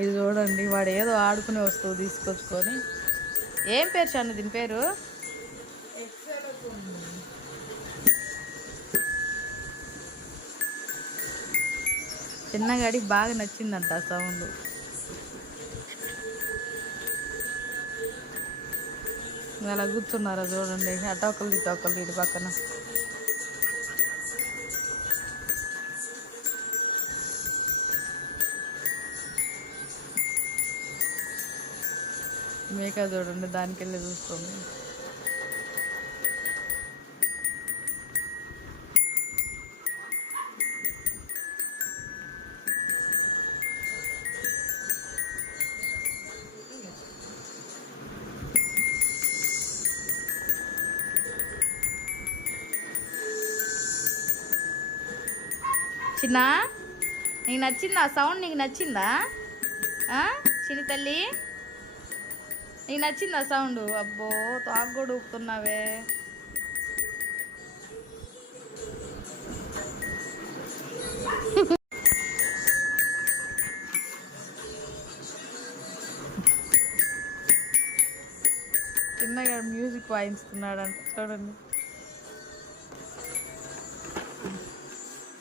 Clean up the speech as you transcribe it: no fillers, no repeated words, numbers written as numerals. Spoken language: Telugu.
ఇది చూడండి, వాడు ఏదో ఆడుకునే వస్తువు తీసుకొచ్చుకొని. ఏం పేరు చాను దీని పేరు? చిన్నగాడి బాగా నచ్చిందంట ఆ సౌండ్. అలా కూర్చున్నారా చూడండి, అటోకలు ఇటోకలు ఇటు పక్కన. మేక చూడండి దానికి వెళ్ళి చూస్తుంది. చిన్న, నీకు నచ్చిందా సౌండ్? నీకు నచ్చిందా చిన్ని తల్లి? నీకు నచ్చిందా సౌండ్? అబ్బో తాగు కూడా ఊపుతున్నావే. చిన్నగా మ్యూజిక్ వాయిస్తున్నాడంట చూడండి.